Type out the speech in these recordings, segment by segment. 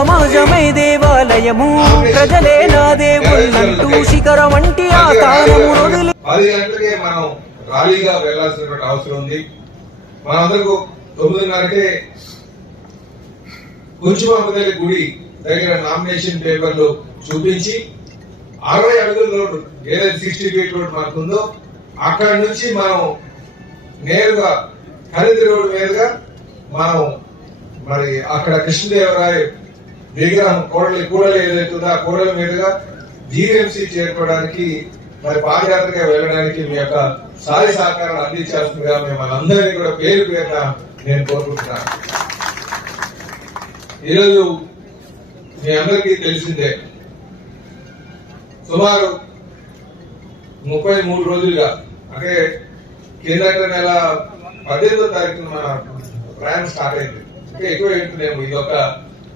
సమాజమే దేవాలయము. ప్రజలే నా దేవుళ్ళంటూ శిఖరం వంటి ఆ తానము వదిలి పది గంటలకే మనం ర్యాలీగా వెళ్ళాల్సినటువంటి అవసరం ఉంది. మనందరికీ తొమ్మిదిన్నరకే కుంచుమాపదల్లి గుడి దగ్గర నామినేషన్ పేపర్లు చూపించి అరవై అడుగుల రోడ్డు ఏదైతే సిక్స్టీ ఫీట్ రోడ్ మనకుందో అక్కడి నుంచి మనం నేరుగా ఖరీదు రోడ్డు మీదుగా మనం మరి అక్కడ కృష్ణదేవరాయ విగ్రహం కోడలి కూడలి ఏదైతుందో ఆ కూడలి మీదుగా జీఎంసీ చేరుకోవడానికి మరి పాదయాత్రగా వెళ్ళడానికి మీ యొక్క సాయి సహకారాలు అందించాల్సిందిగా మిమ్మల్ని అందరినీ కూడా పేరు పేరున నేను కోరుకుంటున్నాను. ఈరోజు మీ అందరికీ తెలిసిందే సుమారు ముప్పై మూడు రోజులుగా అంటే కిందట నెల పదిహేదో తారీఖున మన ప్రయాణం స్టార్ట్ అయింది. ఎక్కువ ఎక్కువ నేను ఇది ఒక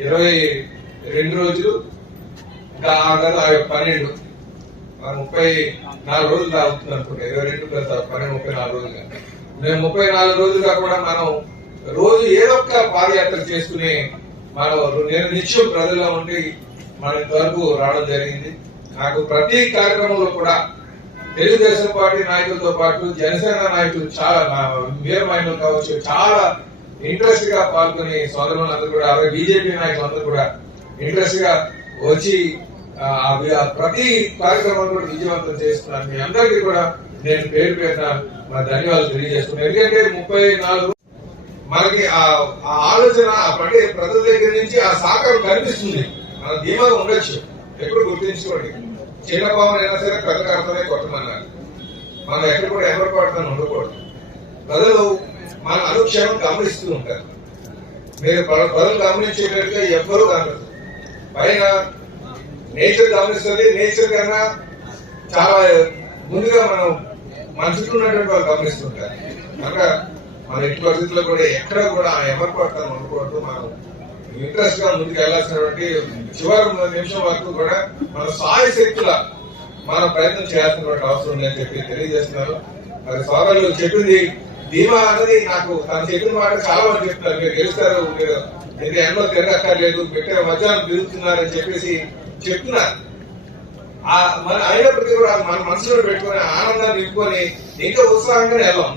ఇరవై రెండు రోజులు ఇంకా ఆ నెల పన్నెండు. ముప్పై నాలుగు రోజులు తాగుతుంది అనుకుంటా. ఇరవై రెండు ప్లస్ పన్నెండు ముప్పై నాలుగు రోజులు మేము ముప్పై నాలుగు రోజులుగా కూడా మనం రోజు ఏదో ఒక పాదయాత్ర చేసుకుని మనం నేను నిత్యం ప్రజల్లో ఉండి మన ఇంతవరకు రావడం జరిగింది. నాకు ప్రతి కార్యక్రమంలో కూడా తెలుగుదేశం పార్టీ నాయకులతో పాటు జనసేన నాయకులు చాలా నా కావచ్చు చాలా ఇంట్రెస్ట్గా పాల్గొని సోదరులందరూ కూడా అలాగే బీజేపీ నాయకులందరూ కూడా ఇంట్రెస్ట్గా వచ్చి ఆ, ప్రతి కార్యక్రమం కూడా విజయవంతం చేస్తున్నాను మీ అందరికీ కూడా నేను పేరు పేరున మా ధన్యవాదాలు తెలియజేస్తున్నాను. ఎందుకంటే ముప్పై నాలుగు మనకి ఆ ఆలోచన ఆ పడే ప్రజల దగ్గర నుంచి ఆ సహకారం కనిపిస్తుంది. మన ధీమాగా ఉండొచ్చు. ఎప్పుడు గుర్తించుకోండి. చిన్న భావన అయినా సరే పెద్ద కర్తనే కొట్టమన్నారు. మనం ఎక్కడ కూడా ఎవరు పడతాను ఉండకూడదు. ప్రజలు కాలక్షేమం గమనిస్తూ ఉంటారు. మీరు పదం ప్రజలు గమనించేటట్టుగా ఎవ్వరూ గమనిస్తారు పైన నేచర్ గమనిస్తుంది. నేచర్ కన్నా చాలా ముందుగా మనం మన చుట్టూ ఉన్నటువంటి వాళ్ళు గమనిస్తుంటారు కనుక మన ఇంటి పరిస్థితుల్లో కూడా ఎక్కడ కూడా ఎవరు పడతాం అనుకోవద్దు మనం ఇంట్రెస్ట్గా ముందుకు వెళ్ళాల్సినటువంటి చివరి నిమిషం వరకు కూడా మన సాయి శక్తుల మన ప్రయత్నం చేయాల్సినటువంటి అవసరం ఉందని చెప్పి తెలియజేస్తున్నారు. మరి సోదరులు చెప్పింది ధీమా అన్నది నాకు తను చెప్పిన మాట చాలా మంది చెప్తున్నారు. మీరు గెలుస్తారు మీరు అయితే ఎండలో తిరగక్కర్లేదు పెట్టే మధ్యాహ్నం తిరుగుతున్నారని చెప్పేసి చెప్తున్నారు. ఆ మన అయినప్పటికీ కూడా మన మనసులో పెట్టుకుని ఆనందాన్ని నింపుకొని ఇంకా ఉత్సాహంగానే వెళ్ళాం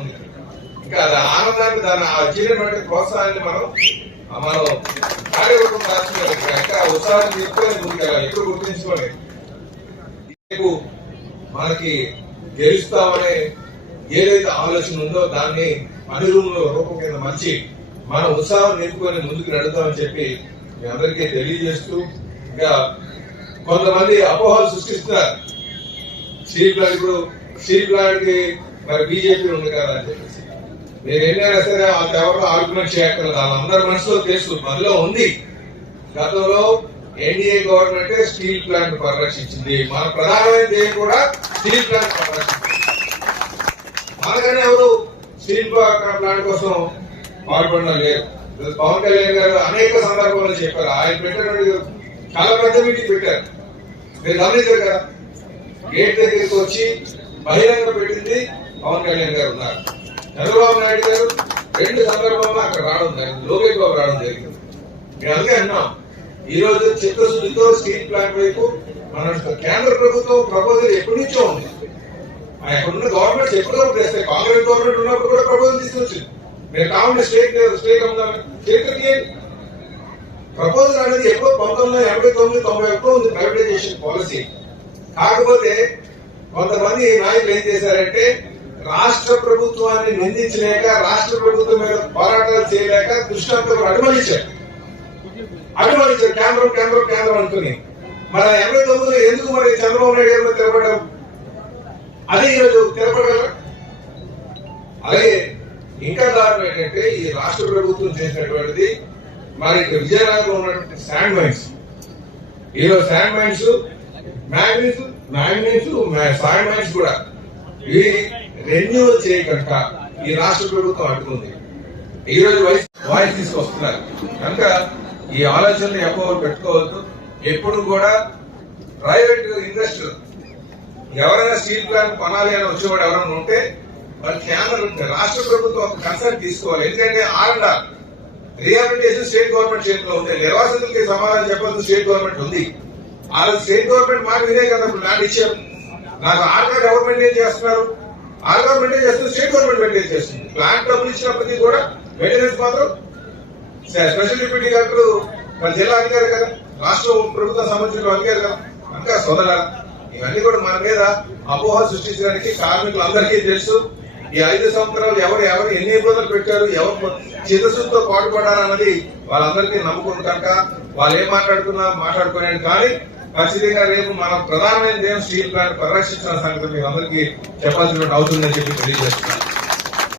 ఇంకా అది ఆనందాన్ని దాని ఆ వచ్చినటువంటి ప్రోత్సాహాన్ని మనం మనం కార్యరూపం దాచుకోవాలి ఇంకా ఉత్సాహాన్ని నింపుకొని ముందుకెళ్ళాలి. ఎప్పుడు గుర్తుంచుకోండి. రేపు మనకి గెలుస్తామనే ఏదైతే ఆలోచన ఉందో దాన్ని అనురూపంలో రూపం కింద మలిచి మన ఉత్సాహం నింపుకొని ముందుకు నడుద్దామని చెప్పి మీ అందరికీ తెలియజేస్తూ ఇంకా కొంతమంది అపోహలు సృష్టిస్తున్నారు. స్టీల్ ప్లాంట్ ఇప్పుడు స్టీల్ ప్లాంట్కి మరి బీజేపీ ఉంది కదా అని చెప్పేసి. నేను ఎన్నైనా సరే వాళ్ళ ఎవరు ఆర్గ్యుమెంట్ చేయక్కర్లేదు వాళ్ళందరి మనసులో తెలుసు మనలో ఉంది. గతంలో ఎన్డీఏ గవర్నమెంట్ స్టీల్ ప్లాంట్ పరిరక్షించింది. మన ప్రధానమైన ధ్యేయం కూడా స్టీల్ ప్లాంట్ పరిరక్షించింది. మనకనే ఎవరు శిల్ప ప్లాంట్ కోసం పాల్గొనడం లేదు. పవన్ కళ్యాణ్ గారు అనేక సందర్భాల్లో చెప్పారు. ఆయన పెట్టినటువంటి చాలా పెద్ద మీటింగ్ పెట్టారు. మీరు గమనించారు కదా? గేట్ దగ్గరికి వచ్చి బహిరంగ పెట్టింది పవన్ కళ్యాణ్ గారు ఉన్నారు. చంద్రబాబు నాయుడు గారు రెండు సందర్భంలో అక్కడ రావడం జరిగింది. లోకేష్ బాబు రావడం జరిగింది. మేము అందుకే అన్నాం ఈ రోజు చిత్తశుద్ధితో స్టీల్ ప్లాంట్ వైపు మన కేంద్ర ప్రభుత్వం ప్రపోజల్ ఎప్పటి నుంచో ఉంది. ఆ గవర్నమెంట్ ఎప్పుడో చేస్తే కాంగ్రెస్ గవర్నమెంట్ ఉన్నప్పుడు కూడా ప్రపోజల్ తీసుకొచ్చింది. మీరు కావాలంటే స్టేట్ స్టేట్ అమ్ముదామని స్టేట్ ప్రపోజల్ అనేది ఎప్పుడో పంతొమ్మిది ఎనభై తొమ్మిది తొంభై ఒకటో ఉంది ప్రైవేటైజేషన్ పాలసీ కాకపోతే కొంతమంది నాయకులు ఏం చేశారంటే రాష్ట్ర ప్రభుత్వాన్ని నిందించలేక రాష్ట్ర ప్రభుత్వం మీద పోరాటాలు చేయలేక దృష్టాంతం అడుమలించారు. అడుమలించారు కేంద్రం కేంద్రం కేంద్రం అనుకుని. మరి ఎనభై తొమ్మిదిలో ఎందుకు మరి చంద్రబాబు నాయుడు గారు తిరగడం? అదే ఈరోజు తెలపగలరా? అలాగే ఇంకా దారుణం ఏంటంటే ఈ రాష్ట్ర ప్రభుత్వం చేసినటువంటిది మరి విజయనగరం విజయనగరంలో ఉన్నటువంటి శాండ్ మైన్స్ ఈరోజు sand mines manganese manganese sand mines కూడా ఇవి రెన్యూవల్ చేయకుండా ఈ రాష్ట్ర ప్రభుత్వం అడుగుతుంది ఈ రోజు వాయిస్ వాయిస్ తీసుకొస్తున్నారు. కనుక ఈ ఆలోచనలు ఎక్కువ పెట్టుకోవద్దు. ఎప్పుడు కూడా ప్రైవేట్ ఇండస్ట్రీ ఎవరైనా స్టీల్ ప్లాంట్ కొనాలి అని వచ్చేవాడు ఎవరైనా ఉంటే వాళ్ళు కేంద్ర రాష్ట్ర ప్రభుత్వం ఒక కన్సర్న్ తీసుకోవాలి. ఎందుకంటే ఆర్ రీహాబిలిటేషన్ స్టేట్ గవర్నమెంట్ చేతిలో ఉంది నిర్వాసితులకి సమాధానం చెప్పాల్సిన స్టేట్ గవర్నమెంట్ ఉంది. ఆ స్టేట్ గవర్నమెంట్ మాట ఇదే కదా ఇప్పుడు ల్యాండ్ ఇచ్చారు. నాకు ఆర్ఆర్ గవర్నమెంట్ ఏం చేస్తున్నారు? ఆర్ గవర్నమెంట్ ఏం చేస్తుంది స్టేట్ గవర్నమెంట్ మెయింటైన్ చేస్తుంది. ప్లాంట్ డబ్బులు ఇచ్చినప్పటికీ కూడా మెయింటెనెన్స్ మాత్రం స్పెషల్ డిప్యూటీ కలెక్టర్ మన జిల్లా అధికారి కదా. రాష్ట్ర ప్రభుత్వం సంబంధించిన అధికారి కదా. కనుక సోదరా ఇవన్నీ కూడా మన మీద అపోహ సృష్టించడానికి కార్మికులందరికీ తెలుసు. ఈ ఐదు సంవత్సరాలు ఎవరు ఎవరు ఎన్ని ఇబ్బందులు పెట్టారు ఎవరు చిత్తశుద్ధితో పాటుపడారు అన్నది వాళ్ళందరికీ నమ్ముకుని కనుక వాళ్ళు ఏం మాట్లాడుకున్నా మాట్లాడుకునేది కానీ ఖచ్చితంగా రేపు మన ప్రధానమైన దేవం స్టీల్ ప్లాంట్ పరిరక్షించిన సంగతి మీకు అందరికీ చెప్పాల్సిన అవుతుందని చెప్పి తెలియజేస్తున్నాను.